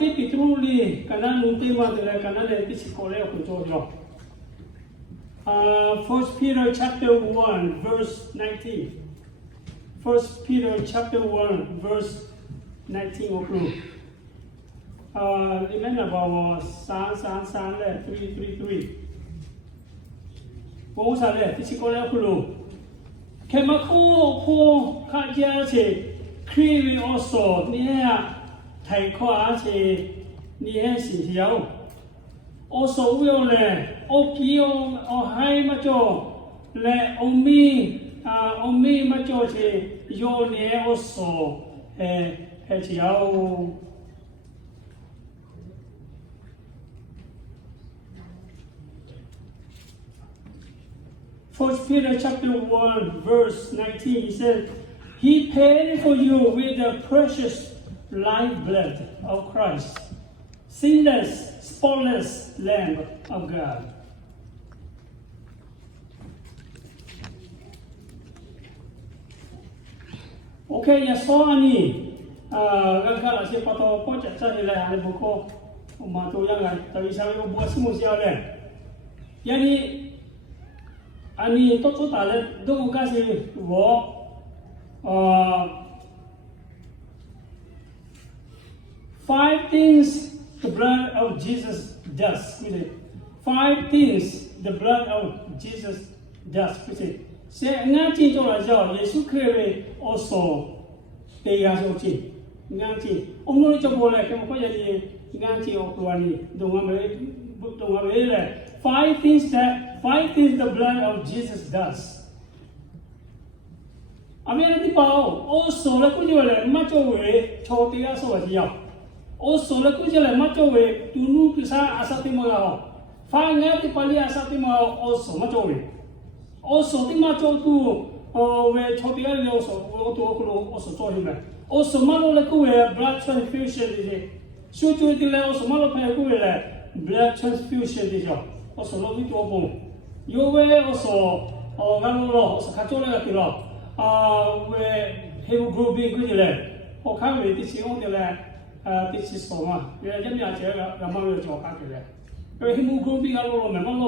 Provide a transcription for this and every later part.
Ti Pitruli, Kana Nuntima de la Canada Piscole of Jojo. 1 Peter chapter 1, verse 19. 1 Peter chapter 1, verse 19. Remember about San 333. What was that? Piscole of Hulu. Kemako po Kajache, Creamy also near Taikwa, near Sintiao. Also, will let Okio or High Macho, let Omi Machoche, your near also, Hetiao. First Peter chapter 1, verse 19, he said, He paid for you with the precious lifeblood of Christ, sinless, spotless Lamb of God. Okay, ya so ani gagala si pato po cha cha ile ale buko ma to yang ai tawi sa yo buat semua sia le yani ani to ta le do ka si wo five things the blood of Jesus does. 5 things the blood of Jesus does. Say, Nanti Jola Joe, Yesu Kiri also, they are so cheap. Nanti, only Jobola can put Nanti or Kuani, don't have 5 things the blood of Jesus does. I mean, the power also, like you let much away, Chotia so as young. Also, like you let much away, to look to Asatimo. Find out the Pali Asatimo also, much away. Also, the macho to where Chotia also told him. Also, Malo Lacuia, blood transfusion is it. Shoot you the also Malo Pacuilla, blood transfusion is it. Also, love it to a bone. You were also, or Malo, also Catola. Where hemoglobin good le, or can we this on the land? This is for one. We are Jamia, the Mario Joker. Where hemoglobin alone, Mamma,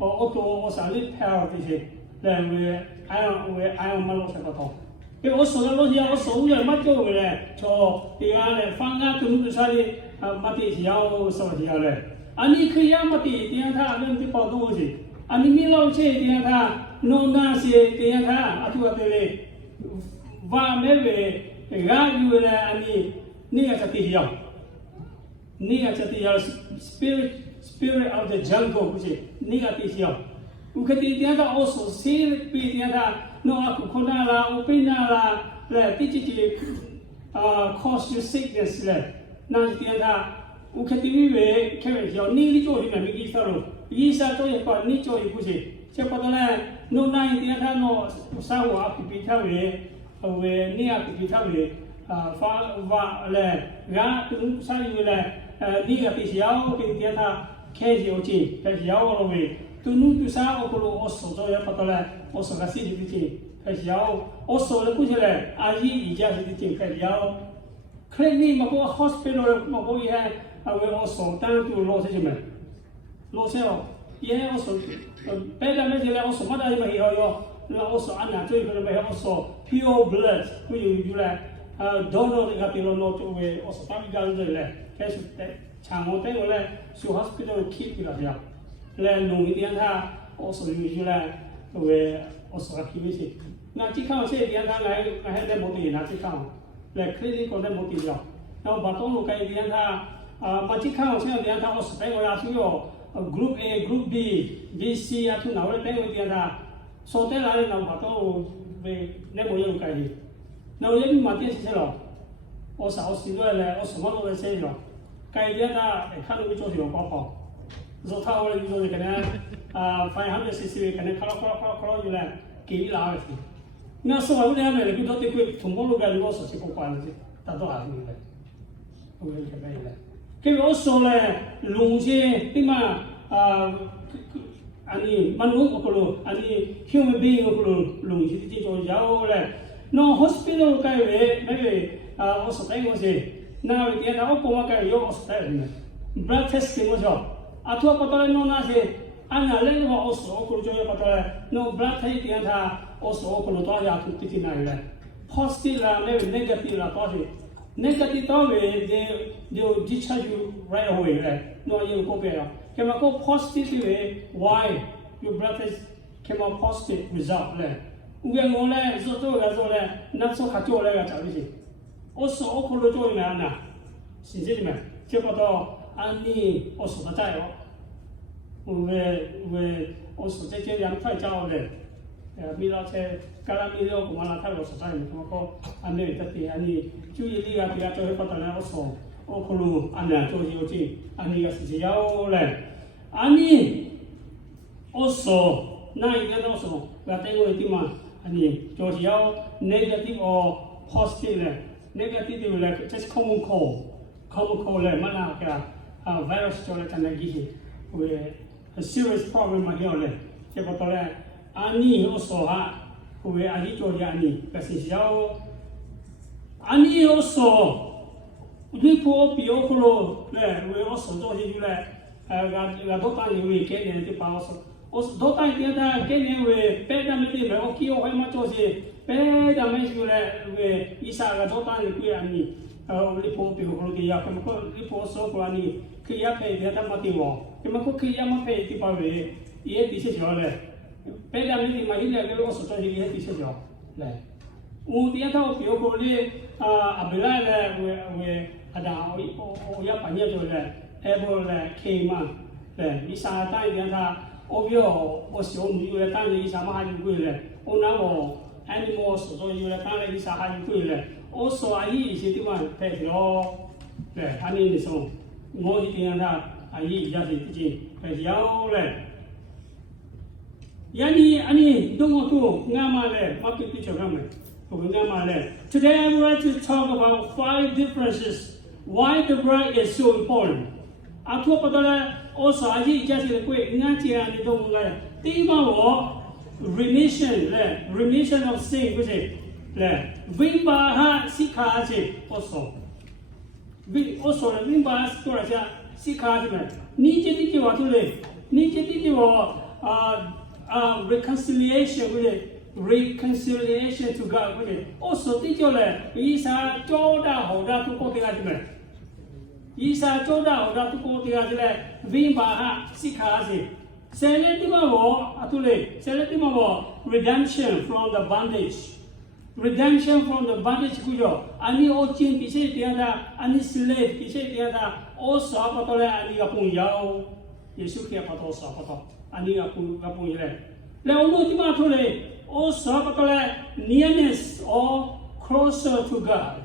or Otto was a little pair of this. Then we iron Malos at all. We also know also we are much over there. So the other Fanga to the Sally, Mati Yao, so the other. And he Kiyamati, the other, the Padozi. And the Milo say the other. No nasi tiada atu atele va mebe gaju le ani ni atatiya spirit of the jungle kuche ni atatiya ukati tiada also sil pi tiada no aku kona la upina la le tichi cause you sickness le na tiada ukati vive keve yo ni li jo ni me gi saro isa to ye pa ni jo i kuche Chapatale, no nine theatre, no Sawa, Pitaway, away near Pitaway, Fa Le, Ga, Sayule, Nia Pisiao, in theatre, KGOT, Pesiao away, to Nutu Sao also, Zoya Patale, also Cassidy, Pesiao, also the Kujale, Aji, Ijazity, Pesiao, Crazy Mako Hospital, Mako had away also down to Los Angeles. Losel, yeah, also. Better message also what I may also Anna also pure blood, you like donor the Capilano to way also Papigal the case Chamote or so hospital keep it up here. Land no Indiana also usually where also activity. Natica say the other I had the body in Natica, like crazy on the body. Now, but all okay, the other Matica say the other also pay or Group A, Group B, B, C, at two now, let me with the other. So tell I know what all we never young guy. Now, let me Martin Selo. Also, also, one of the same. Kaidiana, a kind of which was your papa. So, how you can 560 can call you like Gay Larry. Now, so I would have a good equip tomorrow, but also simple quality. That's all I mean. Can also Lunge, Pima, any Manu, any human being of Lunge, no hospital, maybe also I was a now the other Opomaka, you also blood testing was up. I talk about no Nasi, and I let also no blood testing also Okolotoya to 59. Positive, maybe negative, negative, they will discharge you right away. No, you go better. Can I go positive? Why? Your blood test came out positive result. We are going to not so hard to also, Okoloto in Anna. Sincerely, Chicago, and me also the title. We also take a young fight out there. Milate, Caramillo, Malata Society, and then any Julie Piato Patana also, Okulu, and Toyoti, and Yasiao. Ani also, 9 also, but they will demand, and Georgia, negative or positive. Negative like just common cold, manaka, virus with a serious problem here. Chepotole, Ani also who we are Ani, Casio. Ani also, we poor Piocolo, we also don't you Gadota, we get the power. Also, don't I get that getting with Pedamity, Okio, Hematosi. Beda mesure isaga total kuani lipo people dia kemako lipo so kuani kia pe dia tamatiwo kemako kia ma pe ti pawe ye dise jole beda mini mahile ke lo so to ye dise jo le u dia ta pio ko le abela le we ada o ya pa nye jo le ebo le kema le isa ta dia ta obyo o so mu le ta ni isa ma ha ju le ona o animals, so you are kind of high good. Also, I eat it one pet law. I mean, so more than that, I eat just it. Pet yaw. Yani, Annie, don't want to Namale, market picture government. Today, I would like to talk about 5 differences why the bride is so important. I talk about also, I eat just a quick Natia and don't let Tima remission of sin, which is Vimba Sikati also. We also Vimba Sikati. Need to live. Need to reconciliation with it. Reconciliation to God with it. Also, titular Isa Joda Hoda to go to the Isa Joda Hoda to go to the Vimba Sikati. Redemption from the bondage. Redemption from the bondage. Ani ochin pise tiada, ani slave pise tiada. Also apatole ani apung yao. Yesu kia pato sa pato. Ani apung yale. Le ultima tole. Also apatole nearness or closer to God.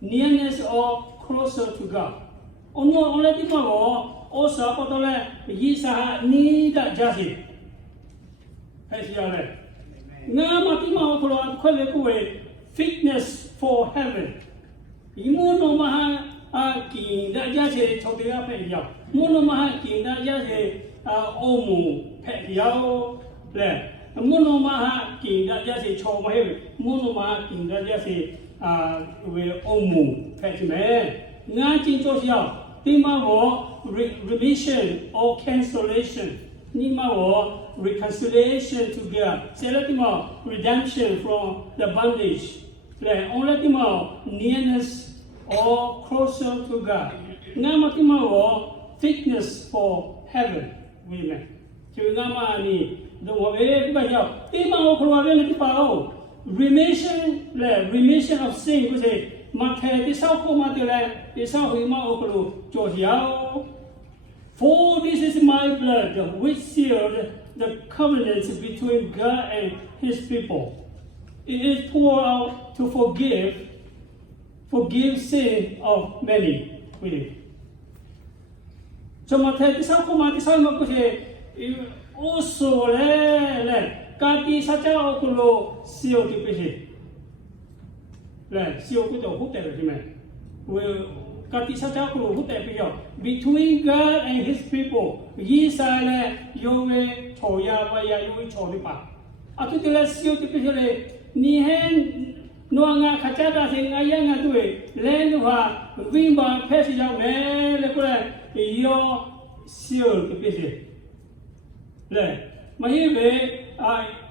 Nearness or closer to God. Ono oleh tiba also, apatole Yisa nida jasi. Hesiale. Namatima okolo kolekue fitness for heaven. Imono maha kinda jasi chotia peya. Mono maha kinda jasi omu peya le. Mono maha kinda jasi choma heaven. Mono maha kinda jasi we omu peya. Ngati chosia. Tima remission or cancellation. Nima reconciliation to God. Selatima redemption from the bondage. Onlatima nearness or closer to God. Namatima fitness for heaven. Women. Chungama ni the way Tima okruaveli remission of sin. We say Mate the South Matele, the South Okulu, Georgia. For this is my blood, which sealed the covenant between God and his people. It is poured out to forgive sin of many. So Mate the South Matele also Kati Sacha Okulu sealed the vision. Between God and his people, Yisale, Yome, Toya, Vaya, Yui, Cholipa. Atutila seal typically Nihen no anga kachata sing ayanga to it, Lenuha, Vimba, passage out, your seal to visit.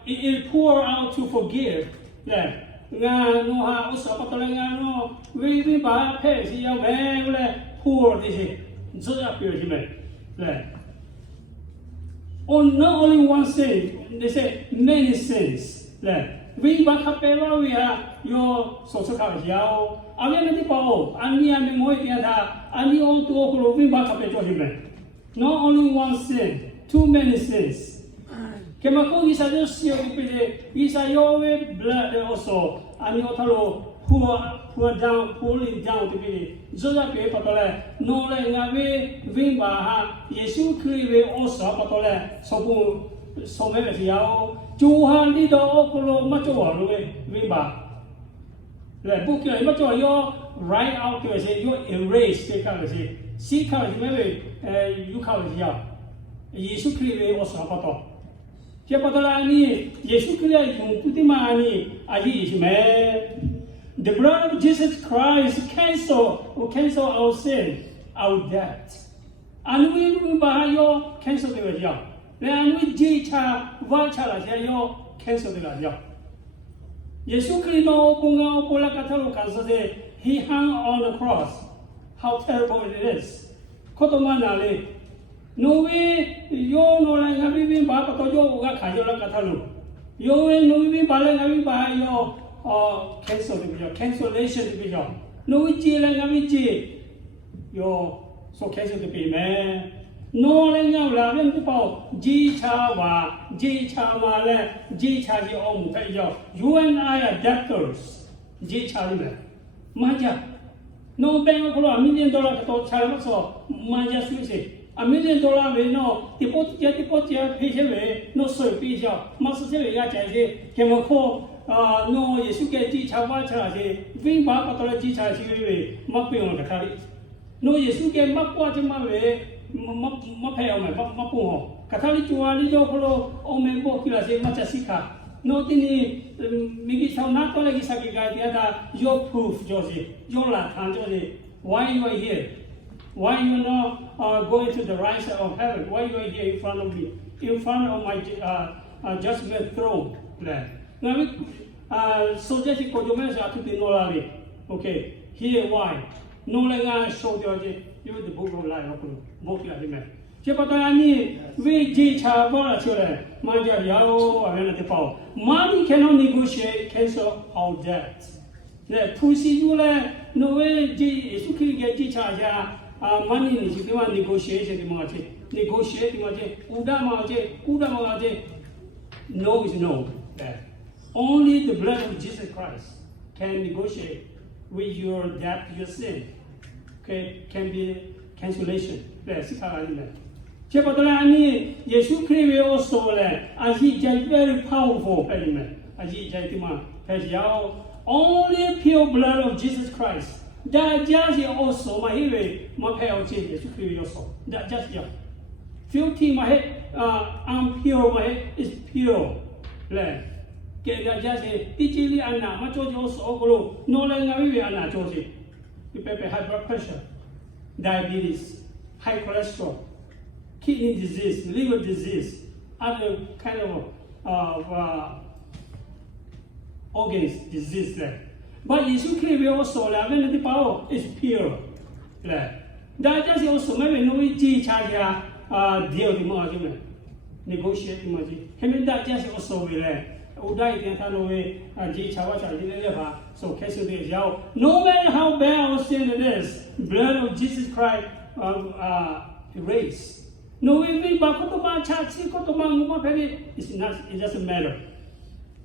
It pour out to forgive. No house, no, Vimba, passage out, pour this. So that appears to not only one sin, they say many sins. We back up we have your social college. I mean, the power, and we are the more and we all to open we back up not only one sin, too many sins. Kemako is a just is a your blood also, and your fellow pour down, pulling down to be. So that paper, no away, Vimba, Yesu Krive also, so many yao, 200 okolo, much over, Vimba. The book, much of your right out to say, you erase the currency. See currency, maybe you currency yao. Yesu Krive also, Japatolani, Yesu Krive, Putimani, Aji is man. The blood of Jesus Christ cancel our sin, our debt. And we will buy your cancel the job. Then we jita vachala your cancel the job. Yesu no bunga pola katalo cancer he hung on the cross. How terrible it is. Kotomanale. No way yo no lang having baka to yo kajola katalo. Yo no we balang having by your cancel the video, cancellation the video. No, so cancel the payment. No, the power. G Chawa, G Chaji on video. You and I are debtors. G Charlie. Maja. No bank for $1 million to China, so Maja Susi. $1 million we know. The pay no so pay. Must say, Yacha, chemical. No, Yesu get teach how much I bring back a teach I see, mopping on the carry. No, Yesu get map my way, mapel my mapo. Catali to a little follow, oh, my book, you say, Machasika. No, Tini, Migi shall not collect his other, your proof, Josie, your lap, and Josie. Why you are here? Why you not going to the right side of heaven? Why you are here in front of me? In front of my judgment throne? Now, so that you could be no. Okay, here why? No longer show you the book of life. Book like him. Japatani, we teach our children, Maja Yao, and the power. Money cannot negotiate, cancel our debt. The pussy you no way, if you can get teach money is if you want negotiation, the market, negotiate the market, Udamaje, no is no. Only the blood of Jesus Christ can negotiate with your debt, your sin. Okay, can be cancellation. Chepatolani, Yesu Krive also, as he is very powerful element. As he is only pure blood of Jesus Christ. That just also my hero, my pale change, Yesu Krive also. That just yeah. Filthy my head, impure my head is pure. Get that just a teaching Anna, much of your soul, no longer we Anna Josie. You pay high blood pressure, diabetes, high cholesterol, kidney disease, liver disease, other kind of organs disease there. But Yesu Krive also, the power is pure. That just also maybe no charge deal the margin. Negotiate the margin. Him that just also will. Udai can turn away G Chawacha deliver. So cancel the yao. No matter how bad our sin it is, blood of Jesus Christ erase. No way Bakotoma Chachi Kotoma Muma Penny is not, it doesn't matter.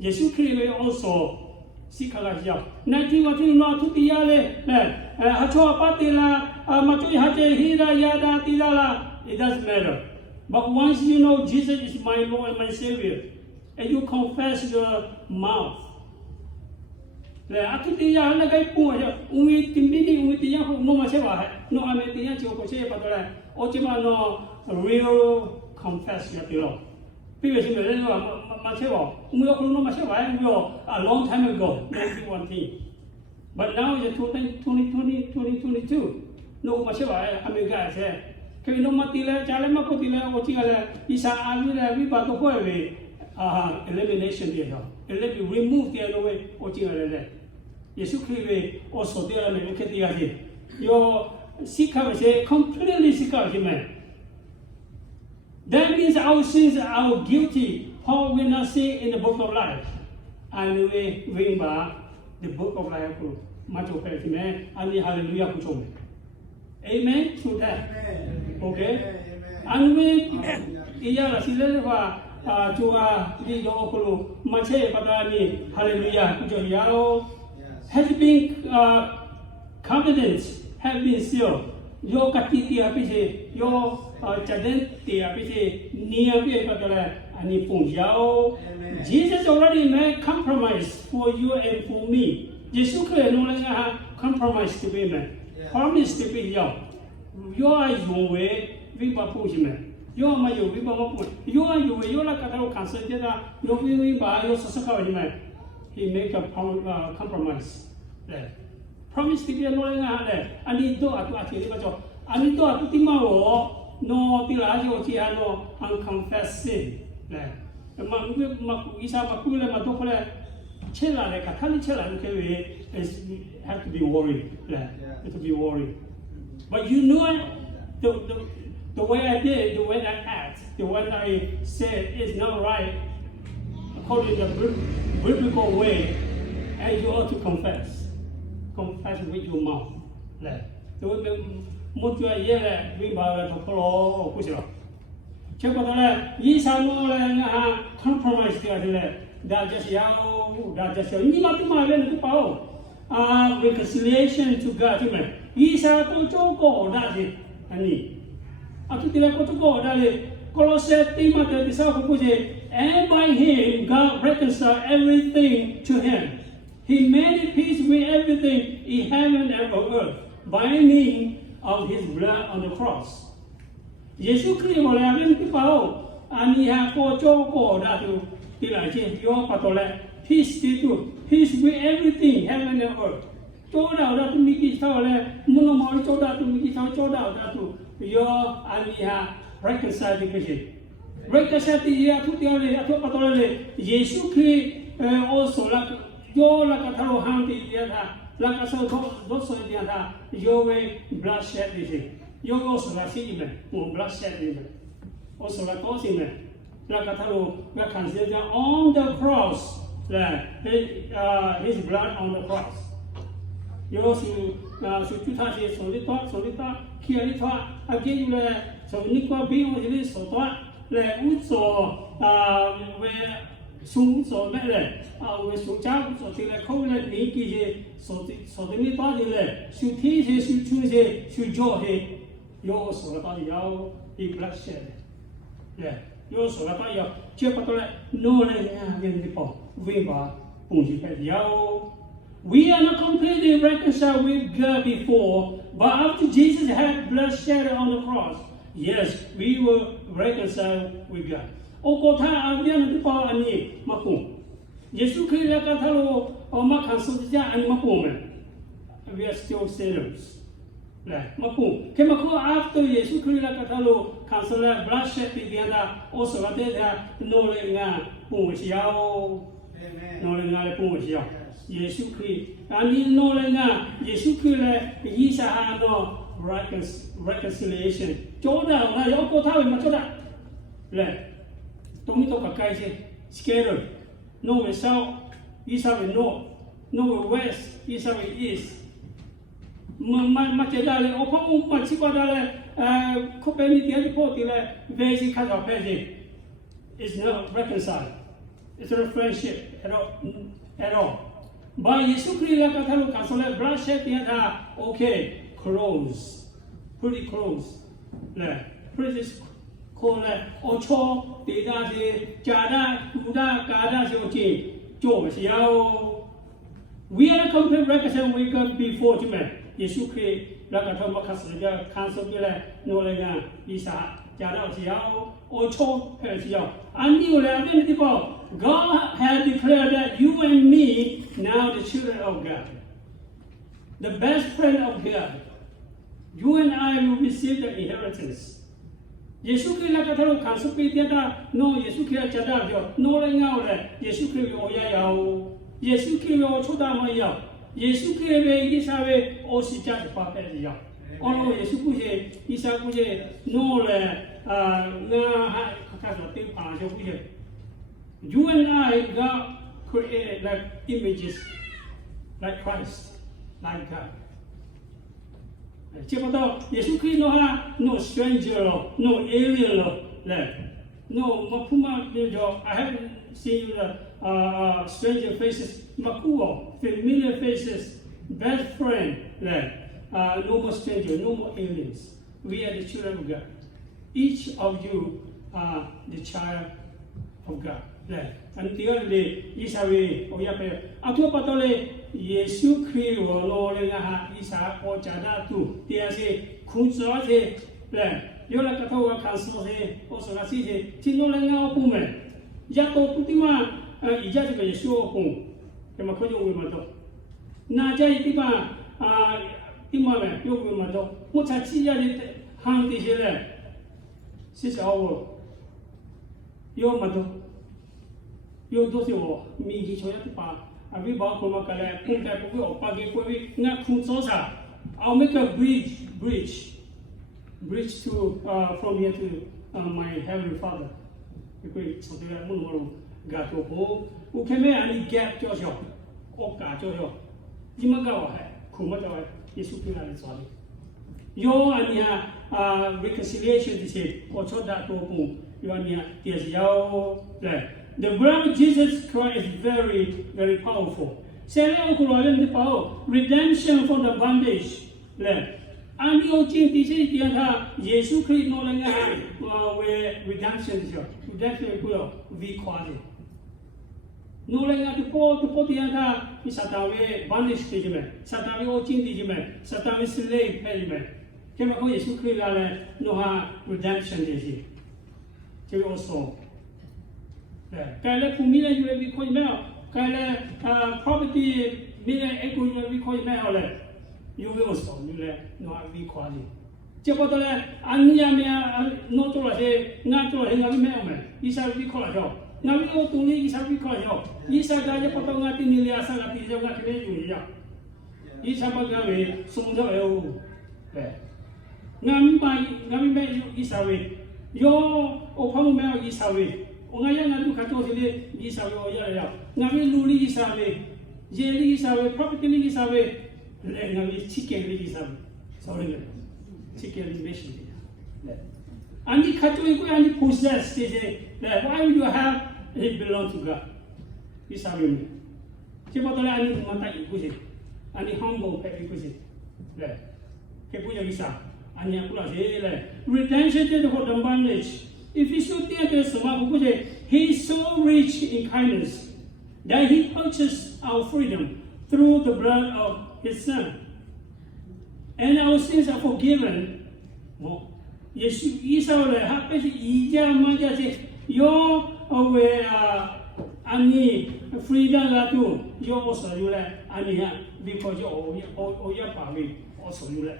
Yesu Krive also Sikala Yao. 19 not to the Yale, Hachoa Patila, Matui Hate Hira Yada Tidala. It doesn't matter. But once you know Jesus is my Lord and my Savior, and you confess your mouth. Aku tidak nak kau pun aja. Umi timbini, umi tiang aku no macam apa. No ame tiang cukup macam apa tu lah. Oh cuma no real confess ya tu lah. Pilih sini, lalu a long time ago, 1913. But now it's 2022. No, America said, can no matila, Jalamacotina, Otila, Isa Avila, Viva, elimination there. Remove the other way, Otila. Yesu also there and look at the idea. Your seeker is completely seeker, man. That means our sins are guilty. Paul will not say in the book of life. And we bring back the book of life. Much of it, man. And hallelujah. Amen to that. Okay? And we, Iyala, Silva, to the Okulu, Mache, Padani, hallelujah. Has been confidence, have been sealed. Your Katiti Apise, your Chadenti Apise, Nia and Jesus already made compromise for you and for me. Jesus no longer have compromise to be man. Promise to be young. You are your way, Viva Pushman. You are my Viva Mapun. You are your way, you like a little cancer, you will buy your society man. He make a compromise. Promise to be a lawyer, and he do at what he lives. And he do at Timao, no Pilagio Tiano, unconfessed sin. Isa Makula Matopole, Chela, like a Kalichela, have to be worried. To be worried. But you know the way I did, the way I act, the way I said is not right according to the biblical way, and you ought to confess. Confess with your mouth. The way Mutua Yella, we bow to follow Kusha. Chapter Yisa compromise that just Yao, that just reconciliation to God. Yisa Kochoko, that is, and Atutila Kotoko, that is, Colossae Timothy, the and by him God reconciled everything to him. He made peace with everything in heaven and on earth by means of his blood on the cross. Jesus Christ will have him people, and he has for Joko that to be like your patole. Peace to peace with everything, heaven and earth. Joda that to make it all, Munomor Joda to make it all Joda that to your and he has reconciled the vision. Reconciled the year to the other, Jesus Christ also like. Yo like a taro handy like a so your way bloodshed is it. You also like seaman, or bloodshed even. Also like Osiman, like a taro reconciled on the cross, his blood on the cross. You also should touch it so little, kill it, again, so Nico being with this so thought, where. Soon so better. With so child, so till a cold leaky, so the new body left. Should tease it, should choose it, should jaw it. You also about your bloodshed. Yeah, you also about your chapter, no in the pop. We are not completely reconciled with God before, but after Jesus had bloodshed on the cross, yes, we were reconciled with God. Okota Avian to power and ye, Mapu. Yesu Kilakatalo or Makansuja and Mapuman. We are still sinners. Mapu. Kemako after Yesu Kilakatalo, Councillor Bloodshed together, also a data, no lenga, Pumiao, no lenga Pumiao. Yesu Kri, and in no lenga, Yesu Kila, Yisa no reconciliation. Joda, Okota, Machoda. Tomito Kakaise, scattered. No way south, east of north, no way west, east of east. Macedale, Oppo, Machipadale, Copeni, the other portile, basic kind of basic. It's not reconciled. It's not a friendship at all. By Yesukri Lakatalu Castle, bloodshed, okay, close. Pretty close. Pretty called Ocho, the Dadi, Jada, Buda, Gada, Joe. We are complete reconciled with God before Jimmy. Yesukri, Lakatoma Castle, Council, no longer Isa, 假到只要我错还是要，按你来这地方 God has declared that you and me now the children of God, the best friend of God. You and I will receive the inheritance. 耶稣基督那个他们看书背点的，喏，耶稣基督讲的叫，喏来咬嘞，耶稣基督我也要，耶稣基督我出大门要，耶稣基督为以色列我是价值发展的要，我喏耶稣不是，以色列不是，喏嘞，那还他说对方就不是。You and I, God created like images, like Christ, like God. 接不到耶稣基督哈 ，no stranger 咯 ，no alien 咯，嘞 ，no 我不嘛那叫 I haven't seen the stranger faces， 嘛酷哦 ，familiar faces， best friend 嘞，no more stranger, no more aliens. We are the children of God. Each of you are the child of God. 嘞，อันที่ก็เลยอิสราเอลโอ้ยไปเอาทั่วไปตอนเลยเยซูคริสต์โลเลยนะฮะอิสราเอลจะได้ตัวเดียสิคุณสอนสิเลยยอดละก็เท่ากับการสอนสิโอ้สอนสิที่โลเลยงาปุ่มเลยยาโตปุติมาอีจ้าจะเป็นเยซูปุ่มแต่มาเขาโยกมาตัวน่าจะที่มาที่มาเลยโยกมาตัวมุชาชียาที่ห่างที่เฉยสิสาวโยกมาตัว有多少民间创业的吧？啊，为包括嘛个嘞，公家不会学把给各位俺空做啥？I'll make a bridge to from here to my heavenly Father. 你可以从这个门路搞做好，我看没按你 gap 叫小，我搞叫小，你们搞还，苦么叫耶稣给俺做的。有按你reconciliation 这些，我做的多不？有按你也是要来。The blood of Jesus Christ is very, very powerful. Say, redemption from the bondage. And you think this is the Jesus Christ no longer where redemption is. Redemption is we call it. No longer to put the other is Satan bondage statement. Satan will change the man. Satan is slave element. Came up with Jesus Christ no redemption is. So also. การเล่นภูมิเลยอยู่เลยวิเคราะห์ไม่เอาการเล่น property มีเลยเอ็กซ์อยู่เลยวิเคราะห์ไม่เอาเลยอยู่ไม่หมดสองอยู่เลยน้อยวิเคราะห์ดิเจ้าพ่อตัวเลยอันนี้มีโน้ตตัวเลยงานตัวเลยงานไม่เอาไหมอีสานวิเคราะห์จ้ะงานวิเคราะห์ตรงนี้อีสานวิเคราะห์จ้ะอีสานการจะพ่อตัวงานที่นี่เลยอาศัยที่เจ้างานที่นี่อยู่จ้ะอีสานบางงานเลยส่งเจ้าเอวงานไม่อยู่อีสานเลยโย่โอ้พ่อไม่เอาอีสานเลย我讲那都看到这里，伊啥个也了，俺们努力伊啥个，热力伊啥个 ，property 伊啥个，来俺们chicken 伊啥个 ，sorry 了，chicken 没事的，来，俺你看到一个俺你 possess 这些，来 ，why would you have it belong to God？ 伊啥个没？这把到来俺你怎么打一个些，俺你 humble 拍一个些，来，这不叫伊啥，俺你不拉些来 ，redemption 这个活动 bondage。If you should think there's someone who says he is so rich in kindness that he purchased our freedom through the blood of his son, and our sins are forgiven. 耶稣伊撒来，他必须一家嘛家是有为安尼 freedom 啦都有我所有嘞，安尼啊，because 我要把为我所有嘞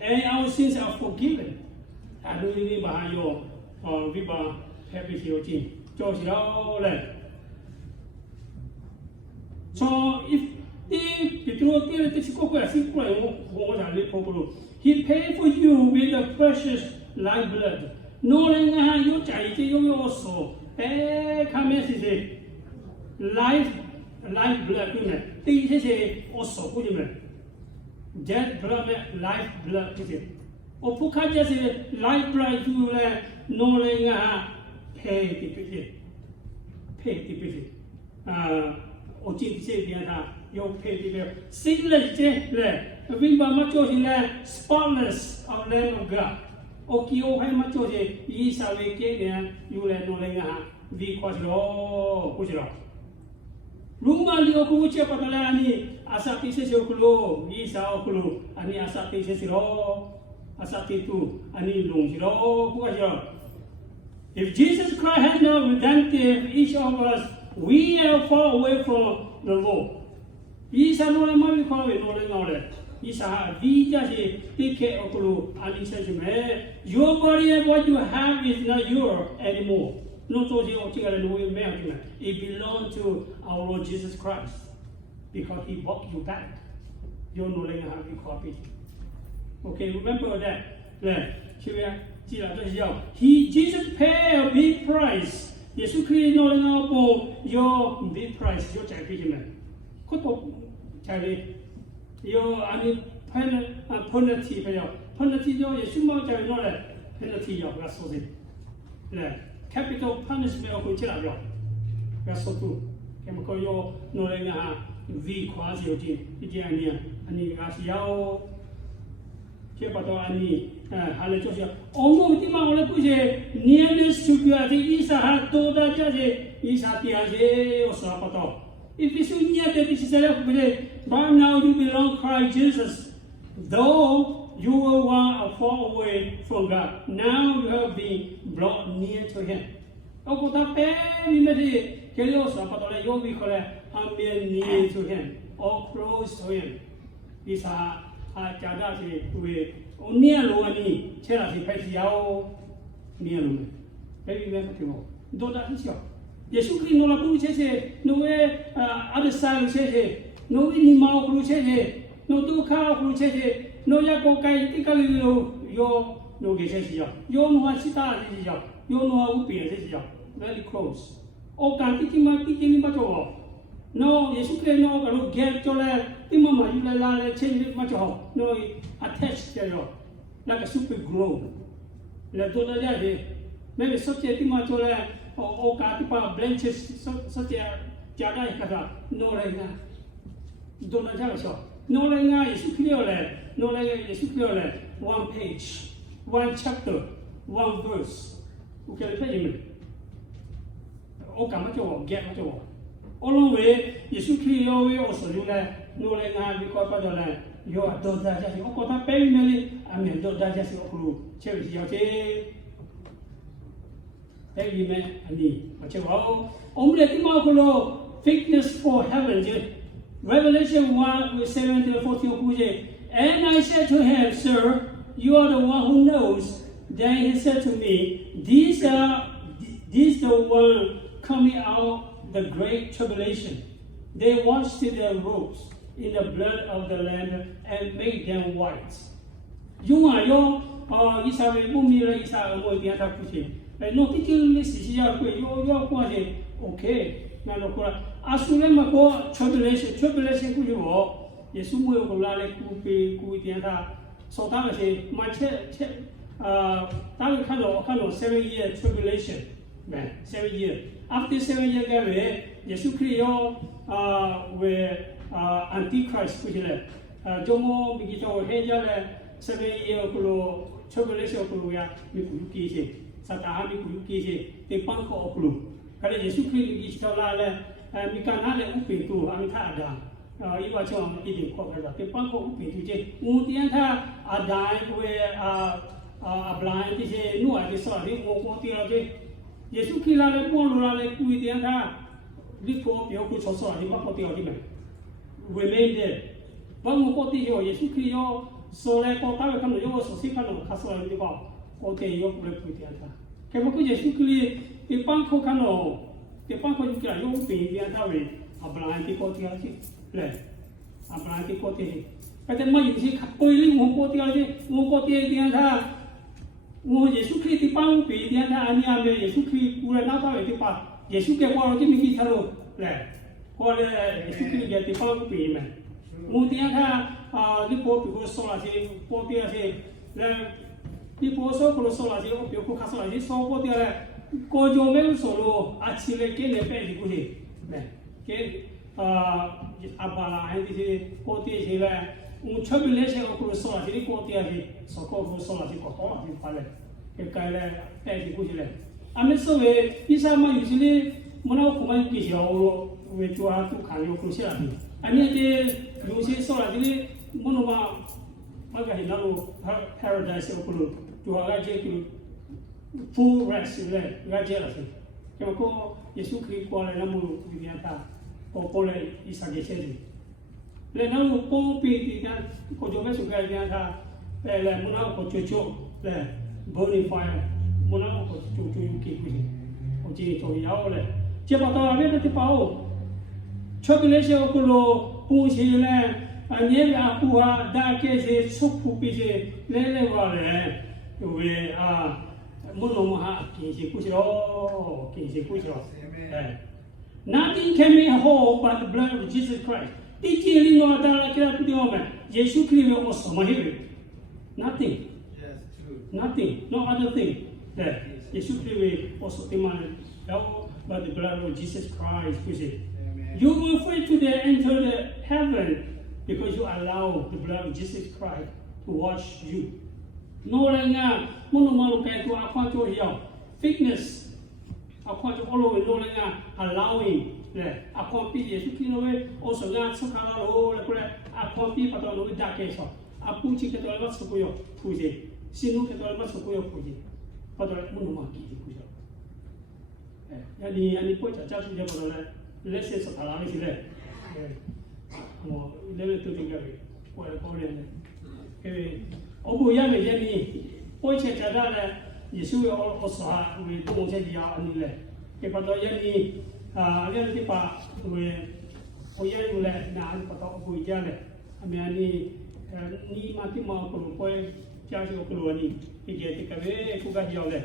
，and our sins are forgiven. 但是你把有你把 happy 条件做起来。So if Petro this is what he paid for you with the precious life blood. No longer you ใจที่有所看咩事情 life blood 对没？第一是我所不对没 ？That blood life blood 就是。我不看这些 life blood 就来弄来个配的不是我今天讲他有配的不新了这来，为嘛嘛就是来 spotless of Lamb of God。我叫我还嘛就是以色列给呢，有来弄来个为quoi咯，不是咯？如果你我接不到来你阿萨提些些个咯，以色列个咯，你阿萨提些些咯。asatitu ani long silo kuasyo. If Jesus Christ has not redempted each of us, we are far away from the Lord. Isa no le mami ko we no le no le. Isa vija se take okulu ani se me. Your body and what you have is not yours anymore. No to the otigale no we me. It belongs to our Lord Jesus Christ because He bought you back. You no longer have to copy. Okay, remember that. Jesus paid a big price. Jesus Christ no longer bought your big price. Your charity. Your penalty. Penalty. You should not have no penalty. That's so it. Capital punishment of Kuchila. That's so true. Chemical no longer have V quasi. Ani Asiao. Ani Hallelujah. Ongo Tima Olekuje, nearness to Piati Isa had told that Isa Piaje or Sapato. If you should near that this is but now you belong Christ Jesus. Though you were one far away from God, now you have been brought near to Him. Okota Pe, Mimedi, Kelio Sapato, you be called I'm near to Him, or close to Him. Isa. Jadati with near Luani, Cherati Petio, near Lumi. Baby, never do that is your. Yesuki no la Puche, no way other side says, no any mouth Puche, no two car Puche, no Yako Kai, Ticalino, your no Gessia, you know what Sita is your, you know how Upi is your, very close. Oh, can't tiki Bato. No, Yesuke no gonna get to that. Imama, you like change it much. No, attached to you like a super glue. Let do that. Maybe such a thing much or Katipa blanches such a Jada Kata. No, like that. Don't tell us. No, like that is clear. No, like is clear. One page, one chapter, one verse. Okay, pay me. Oh, come at get at all. All way, Yesuki also do that, no longer because of that. You are those that just got pay me. I mean, those that just go cherry your tea. Baby man, I need what you all. Only the fitness for heaven. Revelation 1 7 to 14. And I said to him, Sir, you are the one who knows. Then he said to me, These the one coming out. The great tribulation. They washed their robes in the blood of the Lamb and made them white. You are your Isabel Mumira Isabel Modiata Putin. But no thinking this is your quality. Okay. Now, Asulema tribulation could you all? Yesumu Lale Kupi Kuitianta. So that was a my that kind of 7-year tribulation. Man, 7 years. After 7 years, Jesus Christ with Antichrist, which is Jomo Bigito Hejale, 7 years ago, tribulation Kuluya, Mikuki, Satahami Kuki, the Panko Okulu. Kale Jesus Christ is Talale, and Mikanale Upin to Amikada. Iwachon eating Kokada, the Panko Upin to Mutianta, a dime where a blind is a new idea, sorry, more theology. Yesu Christ la bon la le kui dia tha li ko pyo ku so so ni ba ko tio di me remain there ba mo ko ti yo Yesu Christ yo so le ko ka le ka no yo so si ka no ka so ni ba ko te yo ku le kui dia tha ke mo ku Yesu Christ ti pan ko ka no ti pan ko ki la yo pe dia tha we ablan ti ko ti a si le ablan ti ko ti ka te mo yi si ka ko li mo ko ti a si mo ko ti dia tha我耶稣基督帮别人他安尼安尼耶稣基督无论哪个位地方，耶稣给我这么几条路来，我嘞耶稣基督也地帮别人，我听他你波比如说那些波比那些，来你波说可能说那些我比如看说那些说波比嘞，个就没有说咯，啊起来给那边的过去，来给阿爸啦还这些波比些嘞。我特别那些我说那些的国家的，说过说那些国多那些发嘞，给改嘞，改的过去嘞。俺们所谓以前嘛有些的，我那我们介绍我为主要都看有可些那边，俺那些有些说那些的，我那嘛 maka hinalu paradise okulu tuhaga je kulu full rest le gaje la se ko Yesu Christ ko le namu biata ko le isage chezi le nalu ko pe ti na ko jo me su ga ya ta le muna ko chocho le bonfire muna ko chocho ki ku ko je to yao le je ba ta be ti pa o chocolate okulu pu chi le anh là phụ ha đã kể về số phụ bị gì lên lên vào này về muốn弄ha kinh sĩ cúi rồi kinh sĩ cúi rồi nothing can be whole but the blood of Jesus Christ tí chi linh ngọ ta là cái điều mà Jesus Christ là một số mà hiểu nothing no other thing Jesus Christ là một số tiền mà đâu but the blood of Jesus Christ cúi gì you will free to enter the heaven because you allow the blood of Jesus Christ to wash you. No longer, monomalu kaya to akwato hiyaw. Fitness, akwato olo no longer allowing le akwampi Yesu kinowe also nga sakala lo le kule akwampi pato lo dake so. Apu chi keto le matsukuyo puji. Sinu keto le matsukuyo puji. Pato monomaki puji. Yani pocha chasu je pato le lese sakala le sile. Level tu tinggal, kau le. Obu ya me jadi, kau cakap dah Yesus osah, we tu macam dia ni le. Kepada jadi, dia nanti pak, we, oya ni le, nak patut obu je le. Kami ni mati mau kau, kau cakap kau ni, kerja tu kau, kau gaya le.